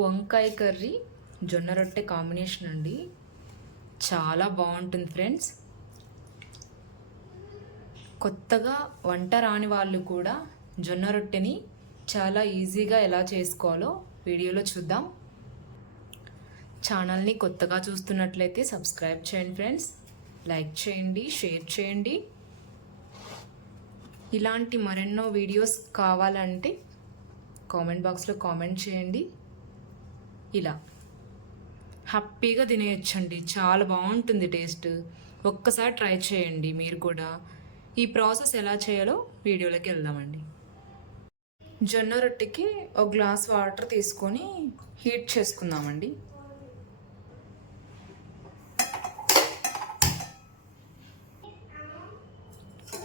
వంకాయ కర్రీ జొన్న రొట్టె కాంబినేషన్ అండి. చాలా బాగుంటుంది ఫ్రెండ్స్. కొత్తగా వంట రాని వాళ్ళు కూడా జొన్న రొట్టెని చాలా ఈజీగా ఎలా చేసుకోవాలో వీడియోలో చూద్దాం. ఛానల్ని కొత్తగా చూస్తున్నట్లయితే సబ్స్క్రైబ్ చేయండి ఫ్రెండ్స్, లైక్ చేయండి, షేర్ చేయండి. ఇలాంటి మరెన్నో వీడియోస్ కావాలంటే కామెంట్ బాక్స్లో కామెంట్ చేయండి. ఇలా హ్యాపీగా తినేయచ్చండి, చాలా బాగుంటుంది టేస్ట్. ఒక్కసారి ట్రై చేయండి మీరు కూడా. ఈ ప్రాసెస్ ఎలా చేయాలో వీడియోలోకి వెళ్దామండి. జొన్న రొట్టెకి ఒక గ్లాస్ వాటర్ తీసుకొని హీట్ చేసుకుందామండి.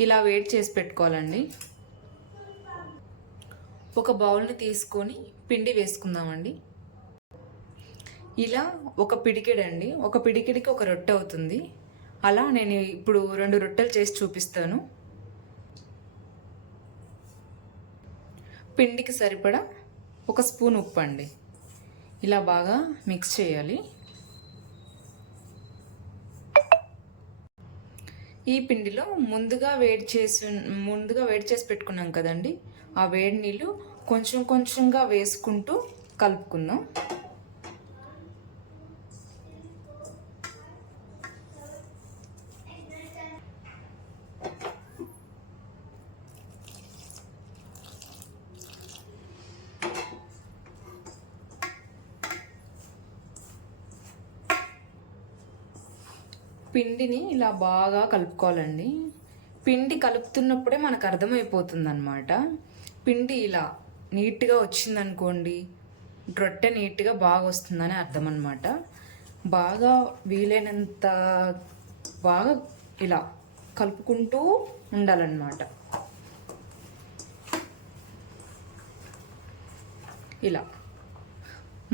ఇలా వేడి చేసి పెట్టుకోవాలండి. ఒక బౌల్ని తీసుకొని పిండి వేసుకుందామండి. ఇలా ఒక పిడికెడండి, ఒక పిడికెడికి ఒక రొట్టె అవుతుంది. అలా నేను ఇప్పుడు 2 రొట్టెలు చేసి చూపిస్తాను. పిండికి సరిపడా ఒక స్పూన్ ఉప్పు అండి. ఇలా బాగా మిక్స్ చేయాలి. ఈ పిండిలో ముందుగా వేడి చేసి పెట్టుకున్నాం కదండి, ఆ వేడి నీళ్ళు కొంచెం కొంచెంగా వేసుకుంటూ కలుపుకుందాం. పిండిని ఇలా బాగా కలుపుకోవాలండి. పిండి కలుపుతున్నప్పుడే మనకు అర్థమైపోతుంది అన్నమాట. పిండి ఇలా నీట్గా వచ్చిందనుకోండి, రొట్టె నీట్గా బాగా వస్తుందని అర్థం అన్నమాట. బాగా వీలైనంత బాగా ఇలా కలుపుకుంటూ ఉండాలన్నమాట. ఇలా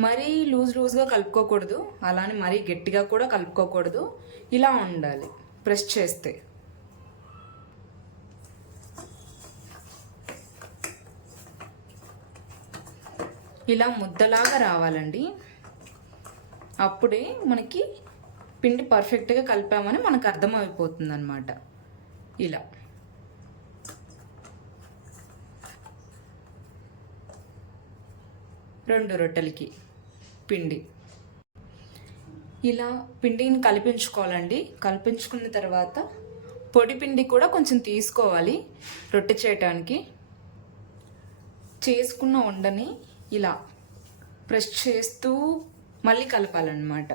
మరీ లూజ్గా కలుపుకోకూడదు, అలానే మరీ గట్టిగా కూడా కలుపుకోకూడదు. ఇలా ఉండాలి ప్రెస్ చేస్తే. ఇలా ముద్దలాగా రావాలండి. అప్పుడే మనకి పిండి పర్ఫెక్ట్గా కలిపామని మనకు అర్థమైపోతుంది అన్నమాట. ఇలా రెండు రొట్టెలకి పిండి ఇలా పిండిని కలిపించుకోవాలండి. కలిపించుకున్న తర్వాత పొడి పిండి కూడా కొంచెం తీసుకోవాలి రొట్టె చేయటానికి. చేసుకున్న ఉండని ఇలా ప్రెస్ చేస్తూ మళ్ళీ కలపాలన్నమాట.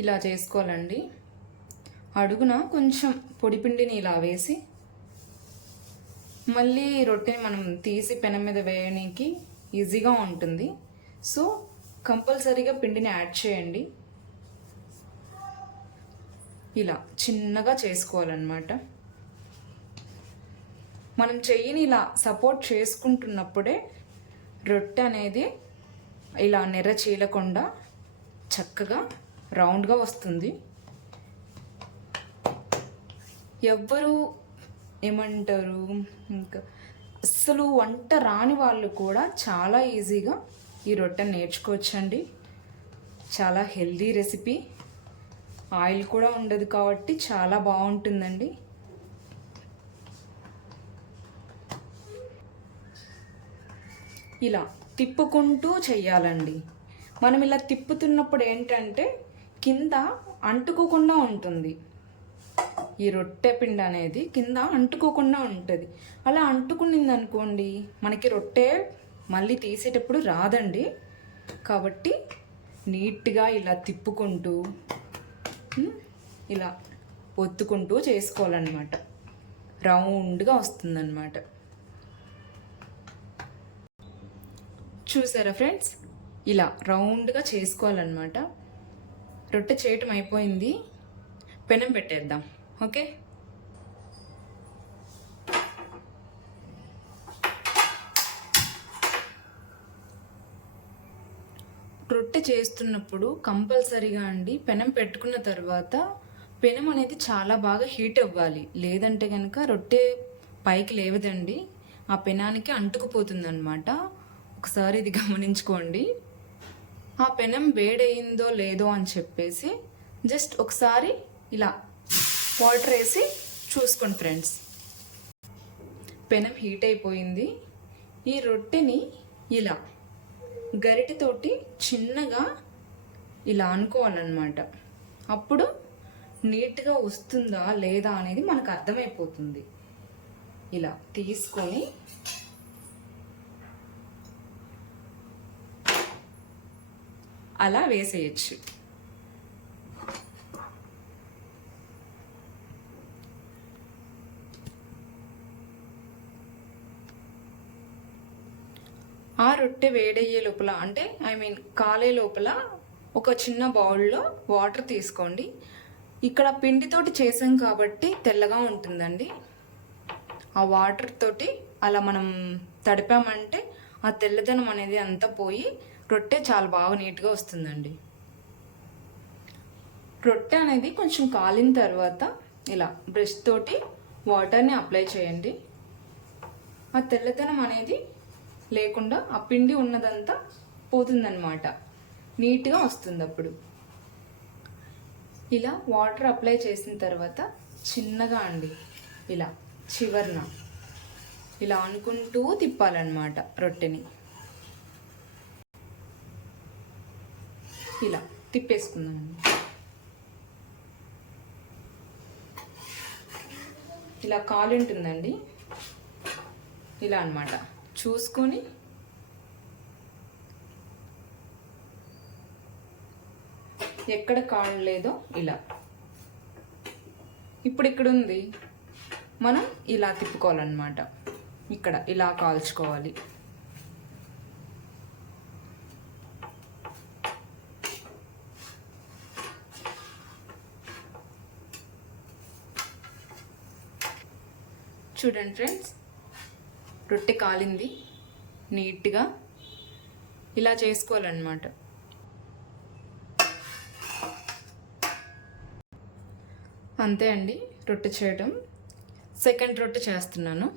ఇలా చేసుకోవాలండి. అడుగున కొంచెం పొడిపిండిని ఇలా వేసి మళ్ళీ రొట్టెని మనం తీసి పెనం మీద వేయడానికి ఈజీగా ఉంటుంది. సో కంపల్సరీగా పిండిని యాడ్ చేయండి. ఇలా చిన్నగా చేసుకోవాలన్నమాట. మనం చెయ్యిని ఇలా సపోర్ట్ చేసుకుంటున్నప్పుడే రొట్టె అనేది ఇలా నెర్ర చీలకుండా చక్కగా రౌండ్గా వస్తుంది. ఎవ్వరు ఏమంటారు, ఇంకా అస్సలు వంట రాని వాళ్ళు కూడా చాలా ఈజీగా ఈ రొట్టెని నేర్చుకోవచ్చండి. చాలా హెల్దీ రెసిపీ, ఆయిల్ కూడా ఉండదు కాబట్టి చాలా బాగుంటుందండి. ఇలా తిప్పుకుంటూ చెయ్యాలండి. మనం ఇలా తిప్పుతున్నప్పుడు ఏంటంటే కింద అంటుకోకుండా ఉంటుంది. ఈ రొట్టె పిండి అనేది కింద అంటుకోకుండా ఉంటుంది. అలా అంటుకునింది అనుకోండి, మనకి రొట్టె మళ్ళీ తీసేటప్పుడు రాదండి. కాబట్టి నీట్గా ఇలా తిప్పుకుంటూ ఇలా ఒత్తుకుంటూ చేసుకోవాలన్నమాట. రౌండ్గా వస్తుందన్నమాట. చూసారా ఫ్రెండ్స్, ఇలా రౌండ్గా చేసుకోవాలన్నమాట. రొట్టె చేయటం అయిపోయింది, పెనం పెట్టేద్దాం. ఓకే, రొట్టె చేస్తున్నప్పుడు కంపల్సరీగా అండి పెనం పెట్టుకున్న తర్వాత పెనం అనేది చాలా బాగా హీట్ అవ్వాలి. లేదంటే కనుక రొట్టె పైకి లేవదండి, ఆ పెనానికి అంటుకుపోతుంది అనమాట. ఒకసారి ఇది గమనించుకోండి. ఆ పెనం వేడయిందో లేదో అని చెప్పేసి జస్ట్ ఒకసారి ఇలా వాటర్ వేసి చూసుకోండి ఫ్రెండ్స్. పెనం హీట్ అయిపోయింది. ఈ రొట్టెని ఇలా గరిటెతోటి చిన్నగా ఇలా అనుకోవాలన్నమాట. అప్పుడు నీట్గా వస్తుందా లేదా అనేది మనకు అర్థమైపోతుంది. ఇలా తీసుకొని అలా వేసేయచ్చు. ఆ రొట్టె వేడయ్యే లోపల అంటే కాలే లోపల ఒక చిన్న బౌల్లో వాటర్ తీసుకోండి. ఇక్కడ పిండితోటి చేసాం కాబట్టి తెల్లగా ఉంటుందండి. ఆ వాటర్ తోటి అలా మనం తడిపామంటే ఆ తెల్లదనం అనేది అంతా పోయి రొట్టె చాలా బాగా నీట్గా వస్తుందండి. రొట్టె అనేది కొంచెం కాలిన తర్వాత ఇలా బ్రష్ తోటి వాటర్ని అప్లై చేయండి. ఆ తెల్లదనం అనేది లేకుండా ఆ పిండి ఉన్నదంతా పోతుందన్నమాట, నీట్గా వస్తుంది. అప్పుడు ఇలా వాటర్ అప్లై చేసిన తర్వాత చిన్నగా అండి ఇలా చివర్న ఇలా అనుకుంటూ తిప్పాలన్నమాట రొట్టెని. ఇలా తిప్పేసుకుందామండి. ఇలా కాలు ఉంటుందండి, ఇలా అన్నమాట. చూసుకొని ఎక్కడ కాళ్ళు లేదో ఇలా ఇప్పుడు ఇక్కడ ఉంది, మనం ఇలా తిప్పుకోవాలన్నమాట. ఇక్కడ ఇలా కాల్చుకోవాలి. చూడండి ఫ్రెండ్స్, రొట్టె కాలింది. నీట్గా ఇలా చేసుకోవాలన్నమాట. అంతే అండి రొట్టె చేయడం. సెకండ్ రొట్టె చేస్తున్నాను.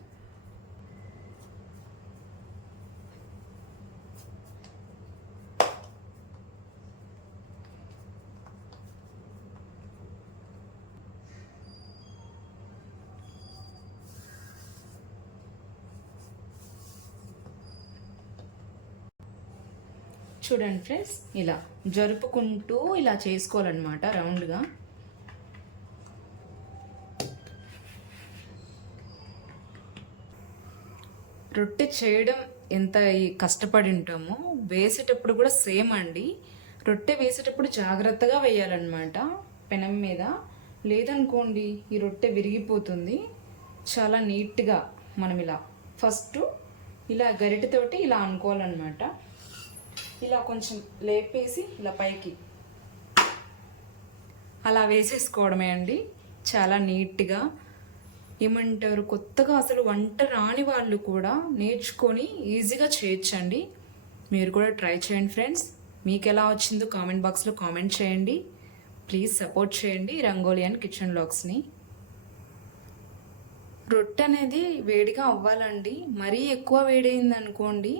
చూడండి ఫ్రెండ్స్, ఇలా జరుపుకుంటూ ఇలా చేసుకోవాలన్నమాట రౌండ్గా. రొట్టె చేయడం ఎంత కష్టపడి ఉంటామో వేసేటప్పుడు కూడా సేమ్ అండి. రొట్టె వేసేటప్పుడు జాగ్రత్తగా వేయాలన్నమాట పెనం మీద. లేదనుకోండి ఈ రొట్టె విరిగిపోతుంది. చాలా నీట్గా మనం ఇలా ఫస్ట్ ఇలా గరిటెతోటి ఇలా అనుకోవాలన్నమాట. ఇలా కొంచెం లేపేసి ఇలా పైకి అలా వేసేసుకోవడమే అండి. చాలా నీట్గా కొత్తగా అసలు వంట రాని వాళ్ళు కూడా నేర్చుకొని ఈజీగా చేయొచ్చండి. మీరు కూడా ట్రై చేయండి ఫ్రెండ్స్. మీకు ఎలా వచ్చిందో కామెంట్ బాక్స్లో కామెంట్ చేయండి. ప్లీజ్ సపోర్ట్ చేయండి రంగోలీ అండ్ కిచెన్ వ్లాగ్స్ని. రొట్టె అనేది వేడిగా అవ్వాలండి. మరీ ఎక్కువ వేడైంది అనుకోండి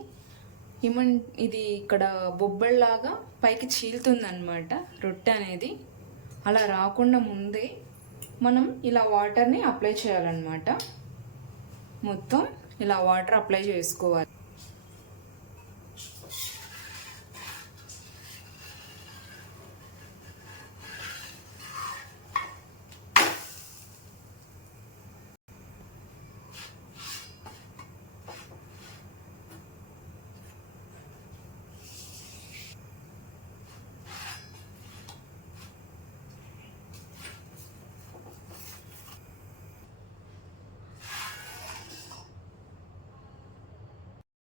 ఇది ఇక్కడ బొబ్బల్లాగా పైకి చీలుతుంది అనమాట రొట్టె అనేది. అలా రాకుండా ముందే మనం ఇలా వాటర్ని అప్లై చేయాలన్నమాట. మొత్తం ఇలా వాటర్ అప్లై చేసుకోవాలి.